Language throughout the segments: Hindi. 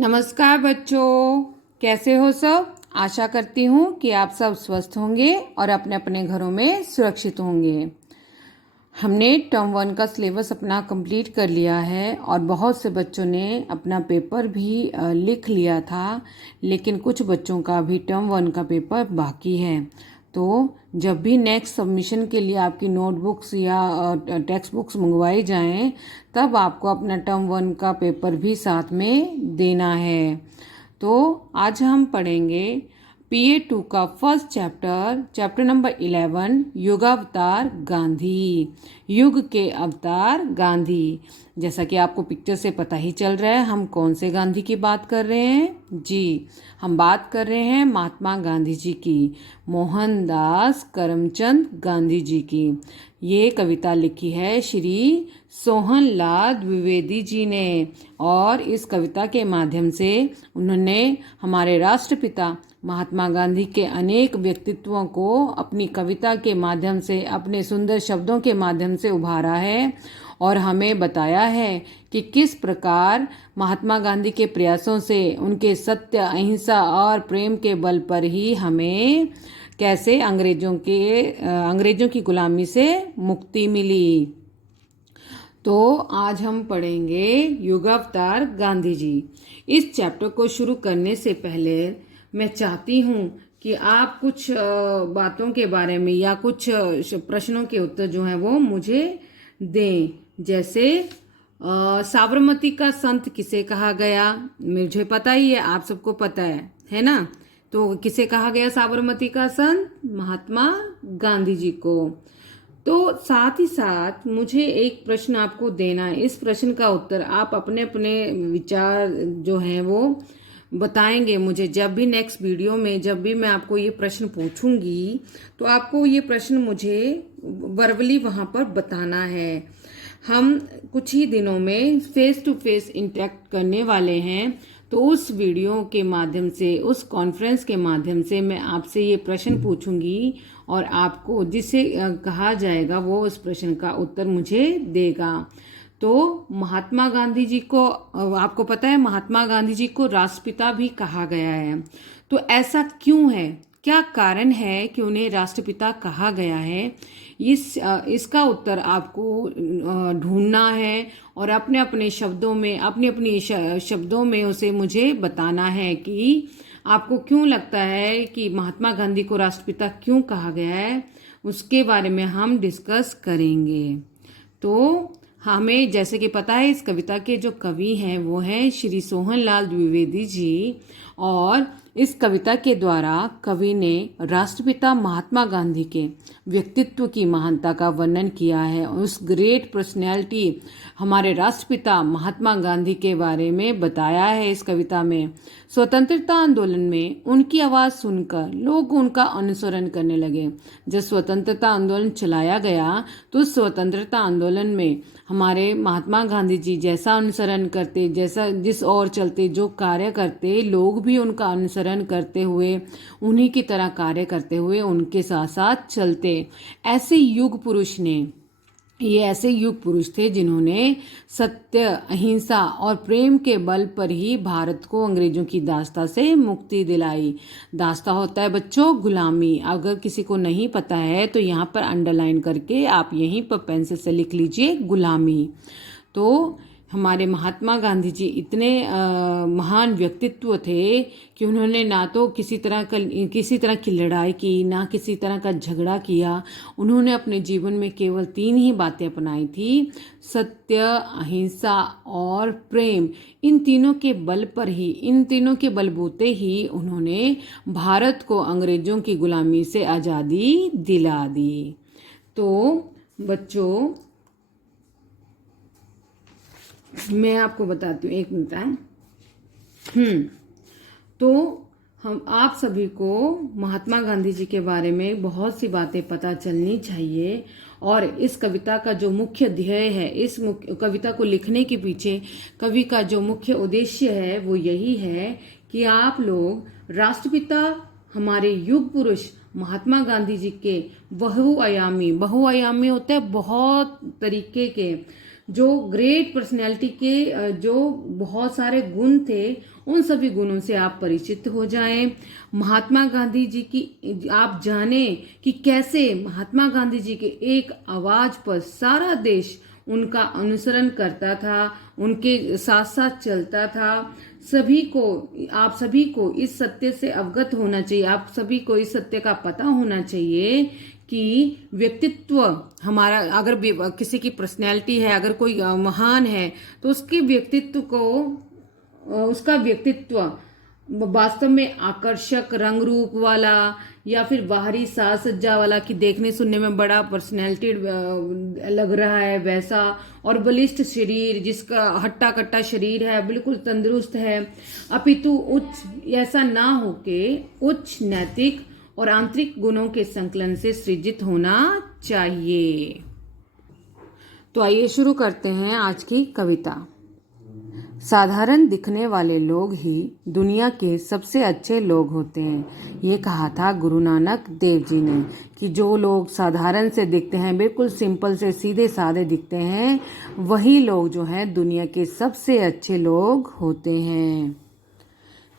नमस्कार बच्चों, कैसे हो सब। आशा करती हूँ कि आप सब स्वस्थ होंगे और अपने अपने घरों में सुरक्षित होंगे। हमने टर्म 1 का सिलेबस अपना कंप्लीट कर लिया है और बहुत से बच्चों ने अपना पेपर भी लिख लिया था, लेकिन कुछ बच्चों का भी टर्म 1 का पेपर बाकी है। तो जब भी नेक्स्ट सबमिशन के लिए आपकी नोटबुक्स या टेक्स्ट बुक्स मंगवाई जाएं, तब आपको अपना टर्म 1 का पेपर भी साथ में देना है। तो आज हम पढ़ेंगे PA2 का फर्स्ट चैप्टर नंबर 11, युगावतार गांधी। युग के अवतार गांधी। जैसा कि आपको पिक्चर से पता ही चल रहा है, हम कौन से गांधी की बात कर रहे हैं जी। हम बात कर रहे हैं महात्मा गांधी जी की, मोहनदास करमचंद गांधी जी की। ये कविता लिखी है श्री सोहनलाल द्विवेदी जी ने, और इस कविता के माध्यम से उन्होंने हमारे राष्ट्रपिता महात्मा गांधी के अनेक व्यक्तित्वों को अपनी कविता के माध्यम से, अपने सुंदर शब्दों के माध्यम से उभारा है और हमें बताया है कि किस प्रकार महात्मा गांधी के प्रयासों से, उनके सत्य, अहिंसा और प्रेम के बल पर ही हमें कैसे अंग्रेजों की गुलामी से मुक्ति मिली। तो आज हम पढ़ेंगे युगावतार गांधी जी। इस चैप्टर को शुरू करने से पहले मैं चाहती हूँ कि आप कुछ बातों के बारे में या कुछ प्रश्नों के उत्तर जो हैं वो मुझे दें। जैसे साबरमती का संत किसे कहा गया, मुझे पता ही है, आप सबको पता है ना। तो किसे कहा गया साबरमती का संत? महात्मा गांधी जी को। तो साथ ही साथ मुझे एक प्रश्न आपको देना है। इस प्रश्न का उत्तर आप अपने अपने विचार जो हैं वो बताएंगे मुझे। जब भी नेक्स्ट वीडियो में जब भी मैं आपको ये प्रश्न पूछूंगी, तो आपको ये प्रश्न मुझे वर्बली वहां पर बताना है। हम कुछ ही दिनों में फेस टू फेस इंटरेक्ट करने वाले हैं, तो उस वीडियो के माध्यम से, उस कॉन्फ्रेंस के माध्यम से मैं आपसे ये प्रश्न पूछूंगी और आपको जिसे कहा जाएगा वो उस प्रश्न का उत्तर मुझे देगा। तो महात्मा गांधी जी को, आपको पता है महात्मा गांधी जी को राष्ट्रपिता भी कहा गया है। तो ऐसा क्यों है, क्या कारण है कि उन्हें राष्ट्रपिता कहा गया है? इसका उत्तर आपको ढूंढना है और अपने अपने शब्दों में, अपनी अपनी शब्दों में उसे मुझे बताना है कि आपको क्यों लगता है कि महात्मा गांधी को राष्ट्रपिता क्यों कहा गया है। उसके बारे में हम डिस्कस करेंगे। तो हमें जैसे कि पता है, इस कविता के जो कवि हैं वो हैं श्री सोहनलाल द्विवेदी जी, और इस कविता के द्वारा कवि ने राष्ट्रपिता महात्मा गांधी के व्यक्तित्व की महानता का वर्णन किया है। उस ग्रेट पर्सनैलिटी हमारे राष्ट्रपिता महात्मा गांधी के बारे में बताया है इस कविता में। स्वतंत्रता आंदोलन में उनकी आवाज़ सुनकर लोग उनका अनुसरण करने लगे। जब स्वतंत्रता आंदोलन चलाया गया, तो उस स्वतंत्रता आंदोलन में हमारे महात्मा गांधी जी जैसा अनुसरण करते, जैसा जिस ओर चलते, जो कार्य करते, लोग भी उनका अनुसरण करते हुए, उन्हीं की तरह कार्य करते हुए उनके साथ साथ चलते। ऐसे युग पुरुष थे जिन्होंने सत्य, अहिंसा और प्रेम के बल पर ही भारत को अंग्रेजों की दास्ता से मुक्ति दिलाई। दास्ता होता है बच्चों गुलामी। अगर किसी को नहीं पता है तो यहाँ पर अंडरलाइन करके आप यहीं पर पेंसिल से लिख लीजिए, गुलामी। तो हमारे महात्मा गांधी जी इतने महान व्यक्तित्व थे कि उन्होंने ना तो किसी तरह की लड़ाई की, ना किसी तरह का झगड़ा किया। उन्होंने अपने जीवन में केवल 3 ही बातें अपनाई थी, सत्य, अहिंसा और प्रेम। इन तीनों के बलबूते ही उन्होंने भारत को अंग्रेजों की गुलामी से आज़ादी दिला दी। तो बच्चों, मैं आपको बताती हूँ, एक मिनट है। तो हम आप सभी को महात्मा गांधी जी के बारे में बहुत सी बातें पता चलनी चाहिए। और इस कविता का जो मुख्य ध्येय है, इस कविता को लिखने के पीछे कवि का जो मुख्य उद्देश्य है वो यही है कि आप लोग राष्ट्रपिता, हमारे युग पुरुष महात्मा गांधी जी के बहुआयामी होते हैं, बहुत तरीके के, जो ग्रेट पर्सनैलिटी के जो बहुत सारे गुण थे, उन सभी गुणों से आप परिचित हो जाएं। महात्मा गांधी जी की आप जाने कि कैसे महात्मा गांधी जी के एक आवाज पर सारा देश उनका अनुसरण करता था, उनके साथ साथ चलता था। सभी को, आप सभी को इस सत्य से अवगत होना चाहिए, आप सभी को इस सत्य का पता होना चाहिए कि व्यक्तित्व हमारा, अगर किसी की पर्सनैलिटी है, अगर कोई महान है, तो उसके व्यक्तित्व को, उसका व्यक्तित्व वास्तव में आकर्षक रंग रूप वाला या फिर बाहरी साज सज्जा वाला कि देखने सुनने में बड़ा पर्सनैलिटी लग रहा है वैसा, और बलिष्ठ शरीर जिसका हट्टा कट्टा शरीर है, बिल्कुल तंदुरुस्त है, अपितु उच्च ऐसा ना होके उच्च नैतिक और आंतरिक गुणों के संकलन से सृजित होना चाहिए। तो आइए शुरू करते हैं आज की कविता। साधारण दिखने वाले लोग ही दुनिया के सबसे अच्छे लोग होते हैं। ये कहा था गुरु नानक देव जी ने कि जो लोग साधारण से दिखते हैं, बिल्कुल सिंपल से सीधे साधे दिखते हैं, वही लोग जो हैं दुनिया के सबसे अच्छे लोग होते हैं।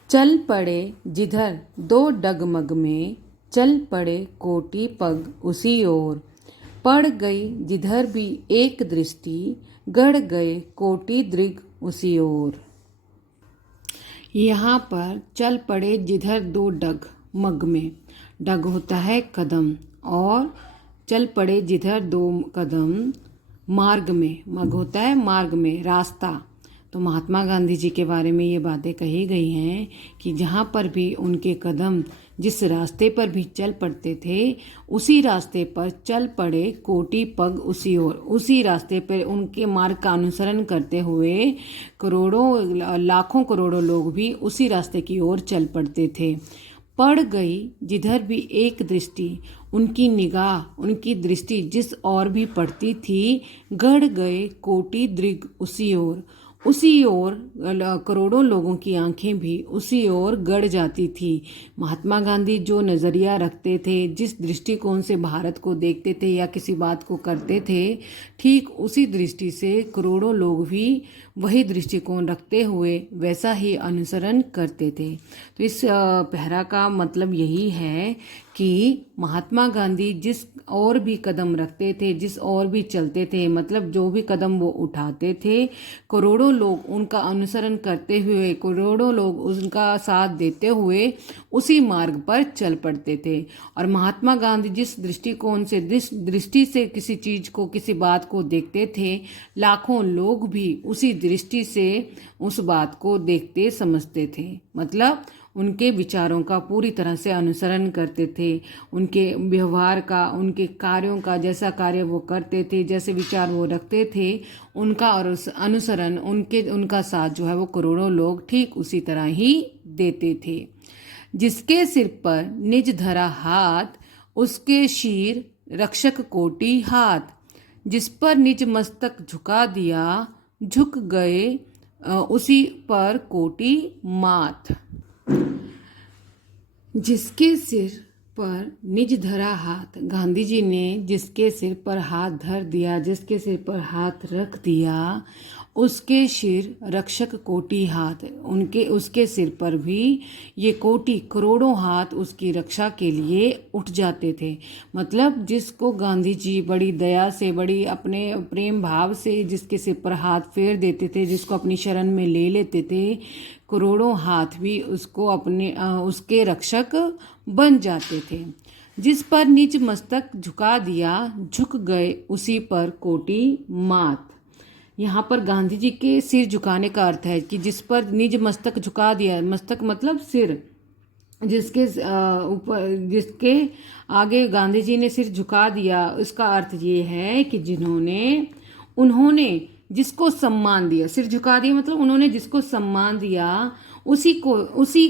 चल पड़े जिधर दो डगमग में, चल पड़े कोटि पग उसी ओर, पड़ गई जिधर भी एक दृष्टि, गड़ गए कोटि दृग उसी ओर। यहाँ पर चल पड़े जिधर दो डग, मग में डग होता है कदम, और चल पड़े जिधर दो कदम, मार्ग में, मग होता है मार्ग में, रास्ता। तो महात्मा गांधी जी के बारे में ये बातें कही गई हैं कि जहाँ पर भी उनके कदम जिस रास्ते पर भी चल पड़ते थे, उसी रास्ते पर चल पड़े कोटि पग उसी ओर। उसी रास्ते पर उनके मार्ग का अनुसरण करते हुए करोड़ों लाखों करोड़ों लोग भी उसी रास्ते की ओर चल पड़ते थे। पड़ गई जिधर भी एक दृष्टि, उनकी निगाह, उनकी दृष्टि जिस ओर भी पड़ती थी, गड़ गए कोटि दृग उसी ओर। उसी ओर करोड़ों लोगों की आंखें भी उसी ओर गड़ जाती थी। महात्मा गांधी जो नज़रिया रखते थे, जिस दृष्टिकोण से भारत को देखते थे या किसी बात को करते थे, ठीक उसी दृष्टि से करोड़ों लोग भी वही दृष्टिकोण रखते हुए वैसा ही अनुसरण करते थे। तो इस पहरा का मतलब यही है कि महात्मा गांधी जिस और भी कदम रखते थे, जिस और भी चलते थे, मतलब जो भी कदम वो उठाते थे, करोड़ों लोग उनका अनुसरण करते हुए, करोड़ों लोग उनका साथ देते हुए उसी मार्ग पर चल पड़ते थे। और महात्मा गांधी जिस दृष्टिकोण से, जिस दृष्टि से किसी चीज को, किसी बात को देखते थे, लाखों लोग भी उसी दृष्टि से उस बात को देखते समझते थे। मतलब उनके विचारों का पूरी तरह से अनुसरण करते थे, उनके व्यवहार का, उनके कार्यों का, जैसा कार्य वो करते थे, जैसे विचार वो रखते थे, उनका और अनुसरण, उनका साथ जो है वो करोड़ों लोग ठीक उसी तरह ही देते थे। जिसके सिर पर निज धरा हाथ, उसके शीर रक्षक कोटि हाथ, जिस पर निज मस्तक झुका दिया, झुक गए उसी पर कोटि माथ। जिसके सिर पर निज धरा हाथ, गांधी जी ने जिसके सिर पर हाथ धर दिया, जिसके सिर पर हाथ रख दिया, उसके सिर रक्षक कोटि हाथ, उसके सिर पर भी ये कोटि करोड़ों हाथ उसकी रक्षा के लिए उठ जाते थे। मतलब जिसको गांधी जी बड़ी दया से, बड़ी अपने प्रेम भाव से जिसके सिर पर हाथ फेर देते थे, जिसको अपनी शरण में ले लेते थे, करोड़ों हाथ भी उसको उसके रक्षक बन जाते थे। जिस पर निज मस्तक झुका दिया, झुक गए उसी पर कोटि माथ। यहाँ पर गांधी जी के सिर झुकाने का अर्थ है कि जिस पर निज मस्तक झुका दिया, मस्तक मतलब सिर, जिसके ऊपर, जिसके आगे गांधी जी ने सिर झुका दिया, उसका अर्थ ये है कि उन्होंने जिसको सम्मान दिया, सिर झुका दिया मतलब उन्होंने जिसको सम्मान दिया, उसी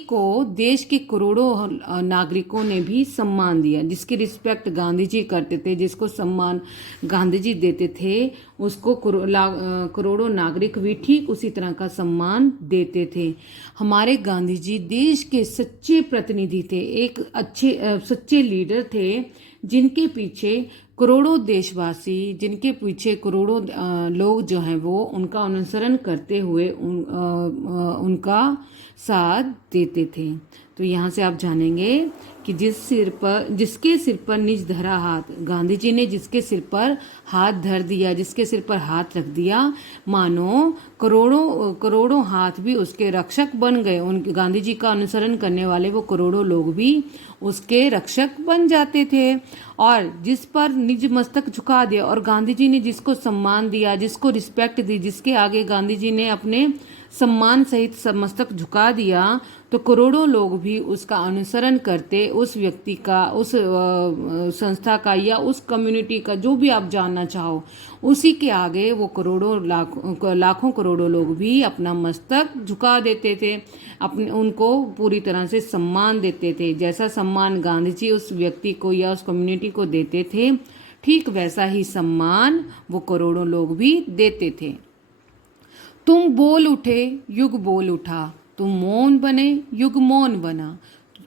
को देश के करोड़ों नागरिकों ने भी सम्मान दिया। जिसकी रिस्पेक्ट गांधी जी करते थे, जिसको सम्मान गांधी जी देते थे, उसको करोड़ों नागरिक भी ठीक उसी तरह का सम्मान देते थे। हमारे गांधी जी देश के सच्चे प्रतिनिधि थे, एक अच्छे सच्चे लीडर थे, जिनके पीछे करोड़ों देशवासी जिनके पीछे करोड़ों लोग जो हैं वो उनका अनुसरण करते हुए उनका साथ देते थे। तो यहाँ से आप जानेंगे कि जिसके सिर पर निज धरा हाथ, गांधी जी ने जिसके सिर पर हाथ धर दिया, जिसके सिर पर हाथ रख दिया, मानो करोड़ों करोड़ों हाथ भी उसके रक्षक बन गए। उन गांधी जी का अनुसरण करने वाले वो करोड़ों लोग भी उसके रक्षक बन जाते थे। और जिस पर निज मस्तक झुका दिया, और गांधी जी ने जिसको सम्मान दिया, जिसको रिस्पेक्ट दी, जिसके आगे गांधी जी ने अपने सम्मान सहित मस्तक झुका दिया, तो करोड़ों लोग भी उसका अनुसरण करते, उस व्यक्ति का, उस संस्था का या उस कम्युनिटी का, जो भी आप जानना चाहो, उसी के आगे वो लाखों करोड़ों लोग भी अपना मस्तक झुका देते थे, अपने उनको पूरी तरह से सम्मान देते थे। जैसा सम्मान गांधी जी उस व्यक्ति को या उस कम्युनिटी को देते थे, ठीक वैसा ही सम्मान वो करोड़ों लोग भी देते थे। तुम बोल उठे, युग बोल उठा, तुम मौन बने, युग मौन बना।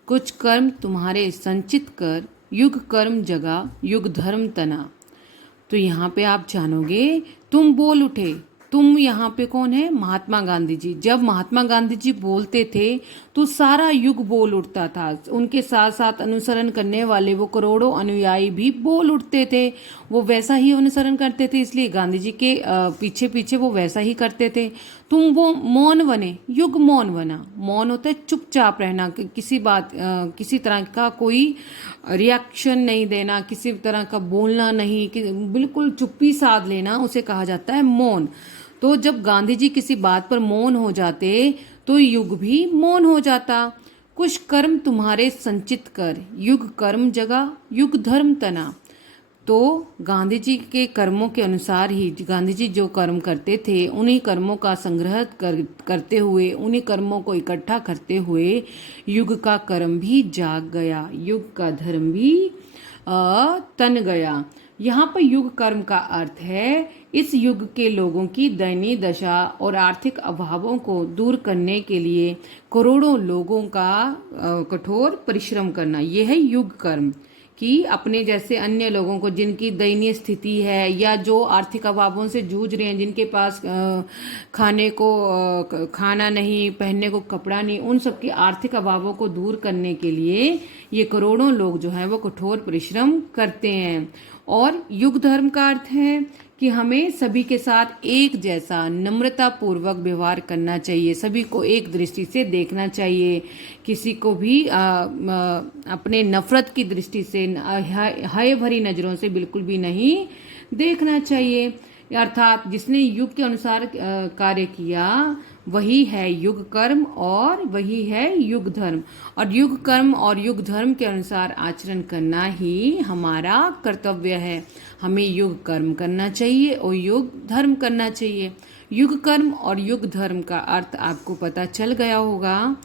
कुछ कर्म तुम्हारे संचित कर, युग कर्म जगा, युग धर्म तना। तो यहाँ पे आप जानोगे, तुम बोल उठे, तुम यहाँ पे कौन है? महात्मा गांधी जी। जब महात्मा गांधी जी बोलते थे तो सारा युग बोल उठता था। उनके साथ साथ अनुसरण करने वाले वो करोड़ों अनुयायी भी बोल उठते थे। वो वैसा ही अनुसरण करते थे, इसलिए गांधी जी के पीछे पीछे वो वैसा ही करते थे। तुम वो मौन बने, युग मौन बना। मौन होता है चुपचाप रहना, किसी बात किसी तरह का कोई रिएक्शन नहीं देना, किसी तरह का बोलना नहीं, बिल्कुल चुप्पी साध लेना, उसे कहा जाता है मौन। तो जब गांधी जी किसी बात पर मौन हो जाते तो युग भी मौन हो जाता। कुछ कर्म तुम्हारे संचित कर, युग कर्म जगा, युग धर्म तना। तो गांधी जी के कर्मों के अनुसार ही गांधी जी जो कर्म करते थे, उन्हीं कर्मों का संग्रह करते हुए, उन्हीं कर्मों को इकट्ठा करते हुए युग का कर्म भी जाग गया, युग का धर्म भी तन गया। यहाँ पर युग कर्म का अर्थ है इस युग के लोगों की दयनीय दशा और आर्थिक अभावों को दूर करने के लिए करोड़ों लोगों का कठोर परिश्रम करना। यह है युग कर्म, कि अपने जैसे अन्य लोगों को जिनकी दयनीय स्थिति है या जो आर्थिक अभावों से जूझ रहे हैं, जिनके पास खाने को खाना नहीं, पहनने को कपड़ा नहीं, उन सबके आर्थिक अभावों को दूर करने के लिए ये करोड़ों लोग जो है वो कठोर परिश्रम करते हैं। और युग धर्म का अर्थ है कि हमें सभी के साथ एक जैसा नम्रता पूर्वक व्यवहार करना चाहिए, सभी को एक दृष्टि से देखना चाहिए, किसी को भी अपने नफरत की दृष्टि से, हय भरी नज़रों से बिल्कुल भी नहीं देखना चाहिए। अर्थात जिसने युग के अनुसार कार्य किया वही है युग कर्म और वही है युग धर्म। और युग कर्म और युग धर्म के अनुसार आचरण करना ही हमारा कर्तव्य है। हमें युग कर्म करना चाहिए और युग धर्म करना चाहिए। युग कर्म और युग धर्म का अर्थ आपको पता चल गया होगा,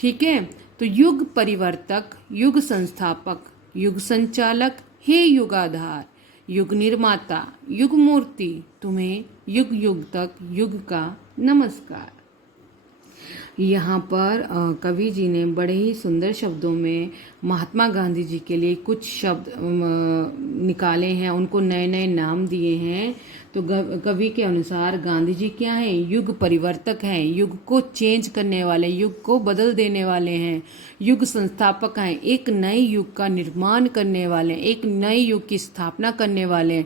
ठीक है? तो युग परिवर्तक, युग संस्थापक, युग संचालक, हे युगाधार, युग निर्माता, युग मूर्ति, तुम्हें युग युग तक युग का नमस्कार। यहाँ पर कवि जी ने बड़े ही सुंदर शब्दों में महात्मा गांधी जी के लिए कुछ शब्द निकाले हैं, उनको नए नए नाम दिए हैं। तो कवि के अनुसार गांधी जी क्या हैं? युग परिवर्तक हैं, युग को चेंज करने वाले, युग को बदल देने वाले हैं। युग संस्थापक हैं, एक नए युग का निर्माण करने वाले, एक नए युग की स्थापना करने वाले।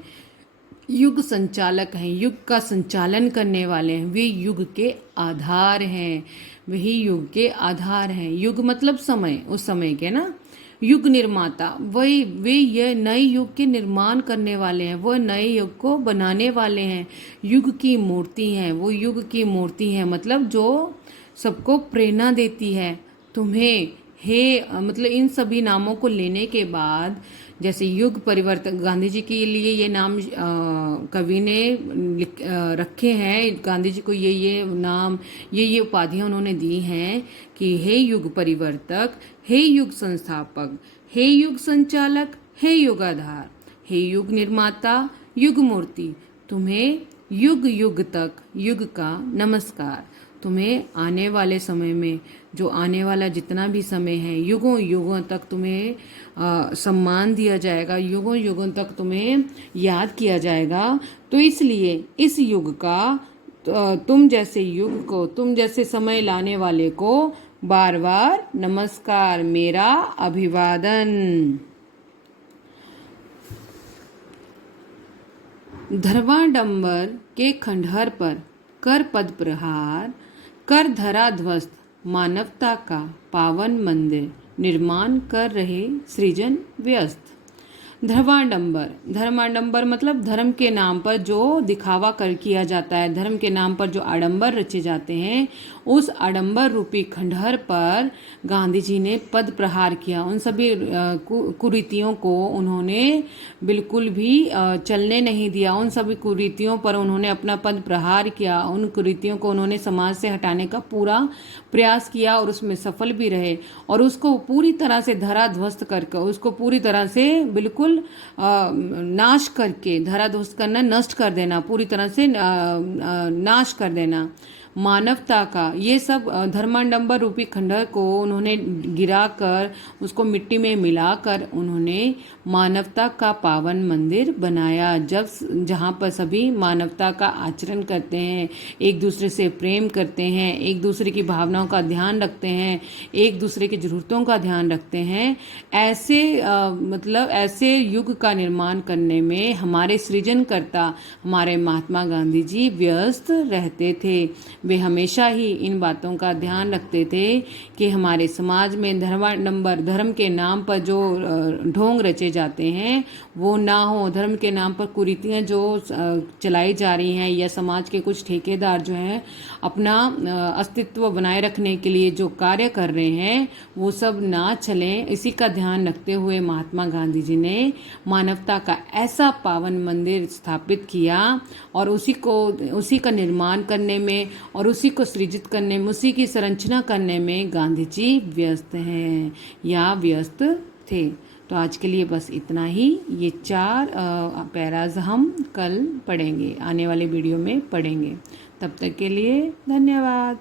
युग संचालक हैं, युग का संचालन करने वाले हैं। वे युग के आधार हैं, वही युग के आधार हैं। युग मतलब समय, उस समय के ना। युग निर्माता, वही वे ये नए युग के निर्माण करने वाले हैं, वो नए युग को बनाने वाले हैं। युग की मूर्ति हैं, वो युग की मूर्ति है, मतलब जो सबको प्रेरणा देती है। तुम्हें हे मतलब इन सभी नामों को लेने के बाद, जैसे युग परिवर्तक, गांधी जी के लिए ये नाम कवि ने रखे हैं। गांधी जी को ये नाम, ये उपाधियां उन्होंने दी हैं कि हे युग परिवर्तक, हे युग संस्थापक, हे युग संचालक, हे युगाधार, हे युग निर्माता, युग मूर्ति, तुम्हें युग युग तक युग का नमस्कार। तुम्हें आने वाले समय में, जो आने वाला जितना भी समय है, युगों युगों तक तुम्हें सम्मान दिया जाएगा, युगों युगों तक तुम्हें याद किया जाएगा। तो इसलिए इस युग का, तुम जैसे युग को, तुम जैसे समय लाने वाले को बार बार नमस्कार, मेरा अभिवादन। धर्माडंबर के खंडहर पर कर पद प्रहार, कर धरा ध्वस्त मानवता का पावन मंदिर निर्माण कर रहे सृजन व्यस्त। धर्माडंबर, धर्माडंबर मतलब धर्म के नाम पर जो दिखावा कर किया जाता है, धर्म के नाम पर जो आडंबर रचे जाते हैं, उस आडंबर रूपी खंडहर पर गांधी जी ने पद प्रहार किया। उन सभी कुरीतियों को उन्होंने बिल्कुल भी चलने नहीं दिया। उन सभी कुरीतियों पर उन्होंने अपना पद प्रहार किया। उन कुरीतियों को उन्होंने समाज से हटाने का पूरा प्रयास किया और उसमें सफल भी रहे। और उसको पूरी तरह से धराध्वस्त करके, उसको पूरी तरह से बिल्कुल नाश करके, धराध्वस्त करना, नष्ट कर देना, पूरी तरह से नाश कर देना मानवता का, ये सब धर्माडंबर रूपी खंडहर को उन्होंने गिराकर, उसको मिट्टी में मिलाकर उन्होंने मानवता का पावन मंदिर बनाया। जहाँ पर सभी मानवता का आचरण करते हैं, एक दूसरे से प्रेम करते हैं, एक दूसरे की भावनाओं का ध्यान रखते हैं, एक दूसरे की जरूरतों का ध्यान रखते हैं, ऐसे मतलब ऐसे युग का निर्माण करने में हमारे सृजनकर्ता, हमारे महात्मा गांधी जी व्यस्त रहते थे। वे हमेशा ही इन बातों का ध्यान रखते थे कि हमारे समाज में धर्माडंबर, धर्म के नाम पर जो ढोंग रचे जाते हैं वो ना हो। धर्म के नाम पर कुरीतियाँ जो चलाई जा रही हैं, या समाज के कुछ ठेकेदार जो हैं अपना अस्तित्व बनाए रखने के लिए जो कार्य कर रहे हैं, वो सब ना चलें। इसी का ध्यान रखते हुए महात्मा गांधी जी ने मानवता का ऐसा पावन मंदिर स्थापित किया, और उसी का निर्माण करने में और उसी को सृजित करने में, उसी की संरचना करने में गांधी जी व्यस्त हैं या व्यस्त थे। तो आज के लिए बस इतना ही। ये 4 पैराज हम कल पढ़ेंगे, आने वाले वीडियो में पढ़ेंगे। तब तक के लिए धन्यवाद।